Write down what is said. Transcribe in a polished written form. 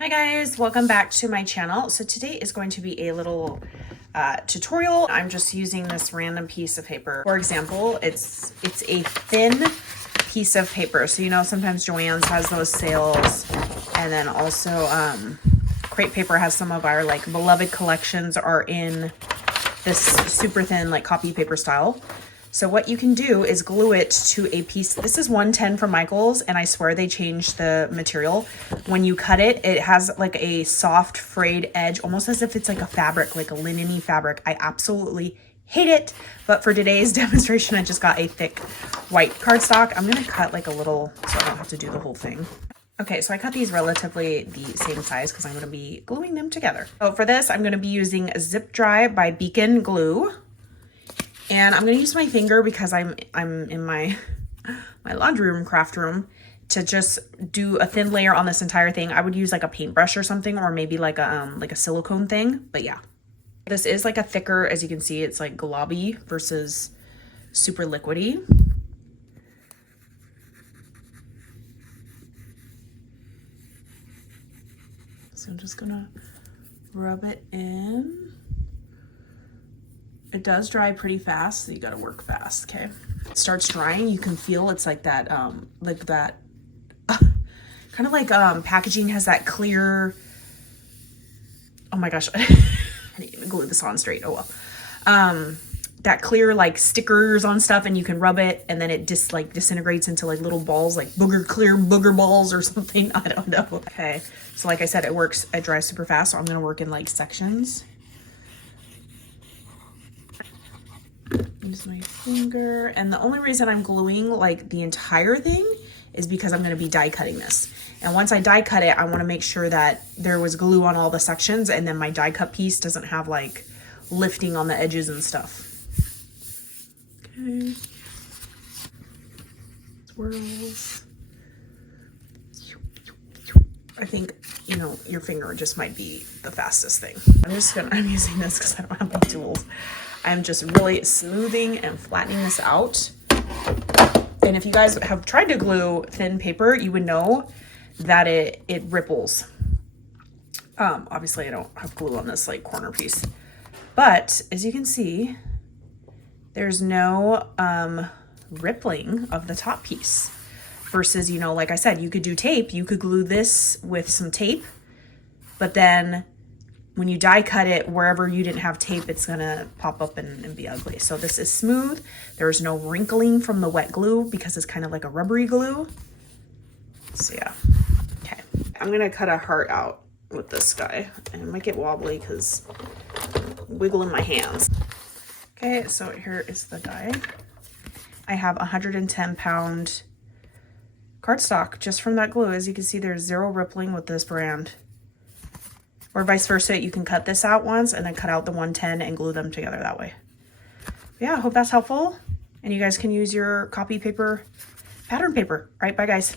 Hi guys, welcome back to my channel. So today is going to be a little tutorial. I'm just using this random piece of paper. For example, it's a thin piece of paper. So you know sometimes Joann's has those sales, and then also Crate Paper has some of our like beloved collections are in this super thin like copy paper style. So what you can do is glue it to a piece. This is 110 from Michael's, and I swear they changed the material. When you cut it, it has like a soft frayed edge, almost as if it's like a fabric, like a linen-y fabric. I absolutely hate it, but for today's demonstration, I just got a thick white cardstock. I'm gonna cut like a little, so I don't have to do the whole thing. Okay, so I cut these relatively the same size because I'm gonna be gluing them together. So for this, I'm gonna be using Zip Dry by Beacon Glue. And I'm gonna use my finger because I'm in my laundry room, craft room, to just do a thin layer on this entire thing. I would use like a paintbrush or something, or maybe like a silicone thing, but yeah. This is like a thicker, as you can see, it's like globby versus super liquidy. So I'm just gonna rub it in. It does dry pretty fast, so you gotta work fast, okay? It starts drying, you can feel it's like that, kind of like packaging has that clear, oh my gosh, I didn't even glue this on straight, oh well. That clear like stickers on stuff, and you can rub it, and then it just like disintegrates into like little balls, like clear booger balls or something, I don't know. Okay, so like I said, it dries super fast, so I'm gonna work in like sections. Use my finger, and the only reason I'm gluing like the entire thing is because I'm going to be die cutting this, and once I die cut it, I want to make sure that there was glue on all the sections, and then my die cut piece doesn't have like lifting on the edges and stuff. Okay, swirls. I think, you know, your finger just might be the fastest thing. I'm using this because I don't have any tools. I'm just really smoothing and flattening this out. And if you guys have tried to glue thin paper, you would know that it ripples. Obviously I don't have glue on this like corner piece, but as you can see, there's no rippling of the top piece. Versus, you know, like I said, you could do tape, you could glue this with some tape, but then when you die cut it, wherever you didn't have tape, it's gonna pop up and be ugly. So this is smooth. There's no wrinkling from the wet glue because it's kind of like a rubbery glue. So yeah, okay. I'm gonna cut a heart out with this guy, and it might get wobbly because I'm wiggling my hands. Okay, so here is the die. I have 110-pound cardstock just from that glue. As you can see, there's zero rippling with this brand. Or vice versa, you can cut this out once and then cut out the 110 and glue them together that way. Yeah, I hope that's helpful. And you guys can use your copy paper, pattern paper. All right, bye guys.